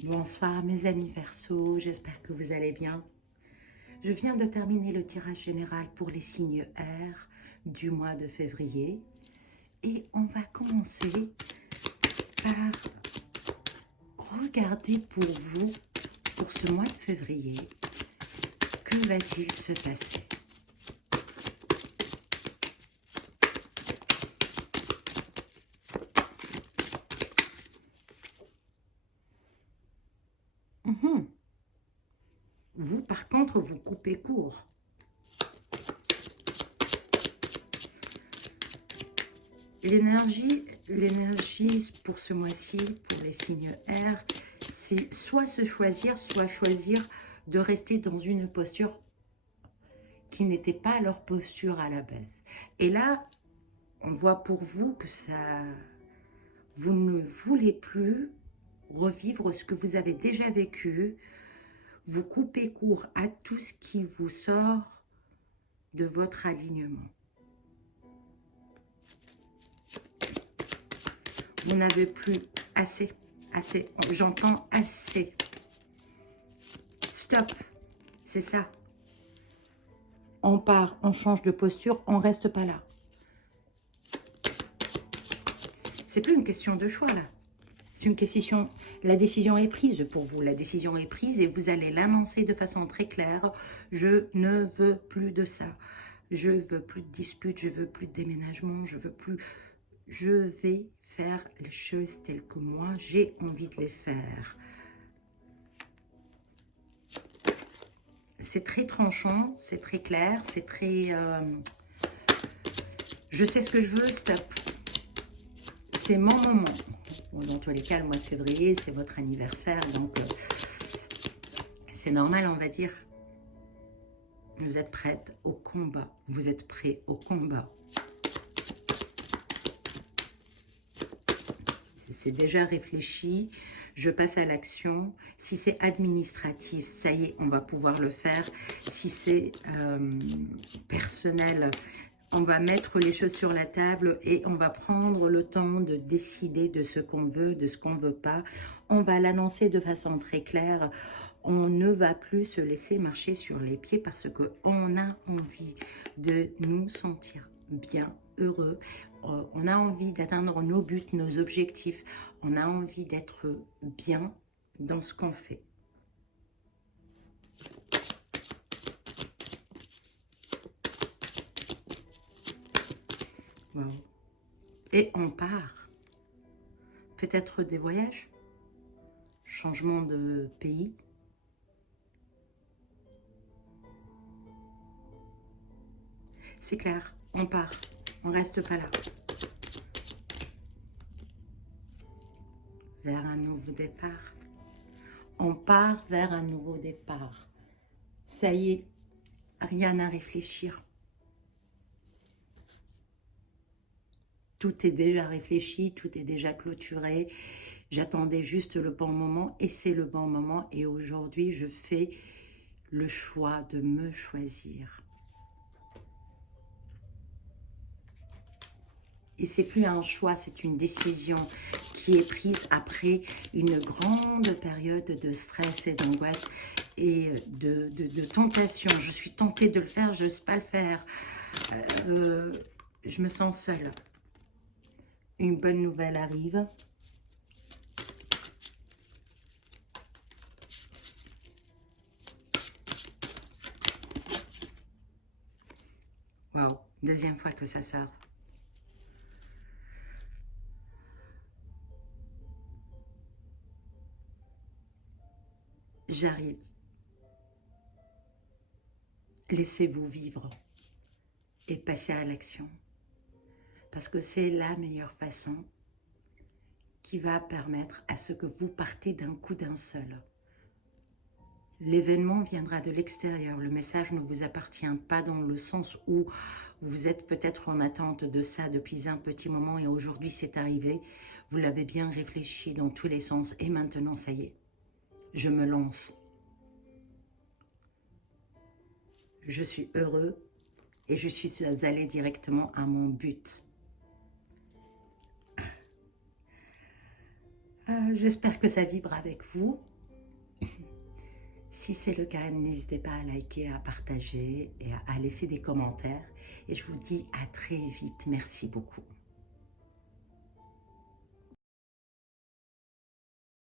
Bonsoir mes amis Verseau, j'espère que vous allez bien. Je viens de terminer le tirage général pour les signes R du mois de février et on va commencer par regarder pour vous, pour ce mois de février, que va-t-il se passer? Vous, par contre, vous coupez court. L'énergie pour ce mois-ci, pour les signes R, c'est soit se choisir, soit choisir de rester dans une posture qui n'était pas leur posture à la base. Et là, on voit pour vous que vous ne voulez plus revivre ce que vous avez déjà vécu. Vous coupez court à tout ce qui vous sort de votre alignement. Vous n'avez plus assez, j'entends assez. Stop, c'est ça. On part, on change de posture, on reste pas là. C'est plus une question de choix là. C'est une question, la décision est prise pour vous. La décision est prise et vous allez l'annoncer de façon très claire. Je ne veux plus de ça. Je veux plus de disputes, je veux plus de déménagement, je veux plus. Je vais faire les choses telles que moi j'ai envie de les faire. C'est très tranchant, c'est très clair, c'est très... je sais ce que je veux, stop. C'est mon moment. Bon, dans tous les cas, le mois de février, c'est votre anniversaire, donc c'est normal, on va dire. Vous êtes prête au combat. Vous êtes prêt au combat. C'est déjà réfléchi. Je passe à l'action. Si c'est administratif, ça y est, on va pouvoir le faire. Si c'est personnel, on va mettre les choses sur la table et on va prendre le temps de décider de ce qu'on veut, de ce qu'on ne veut pas. On va l'annoncer de façon très claire. On ne va plus se laisser marcher sur les pieds parce qu'on a envie de nous sentir bien, heureux. On a envie d'atteindre nos buts, nos objectifs. On a envie d'être bien dans ce qu'on fait. Wow. Et on part. Peut-être des voyages, changement de pays. C'est clair, on part, on reste pas là. Vers un nouveau départ. On part vers un nouveau départ. Ça y est, rien à réfléchir. Tout est déjà réfléchi, tout est déjà clôturé. J'attendais juste le bon moment et c'est le bon moment. Et aujourd'hui, je fais le choix de me choisir. Et c'est plus un choix, c'est une décision qui est prise après une grande période de stress et d'angoisse et de tentation. Je suis tentée de le faire, je n'ose pas le faire. Je me sens seule. Une bonne nouvelle arrive. Waouh, deuxième fois que ça sort. J'arrive. Laissez-vous vivre et passez à l'action. Parce que c'est la meilleure façon qui va permettre à ce que vous partez d'un coup d'un seul. L'événement viendra de l'extérieur. Le message ne vous appartient pas dans le sens où vous êtes peut-être en attente de ça depuis un petit moment et aujourd'hui c'est arrivé. Vous l'avez bien réfléchi dans tous les sens et maintenant ça y est, je me lance. Je suis heureux et je suis allée directement à mon but. J'espère que ça vibre avec vous. Si c'est le cas, n'hésitez pas à liker, à partager et à laisser des commentaires. Et je vous dis à très vite. Merci beaucoup.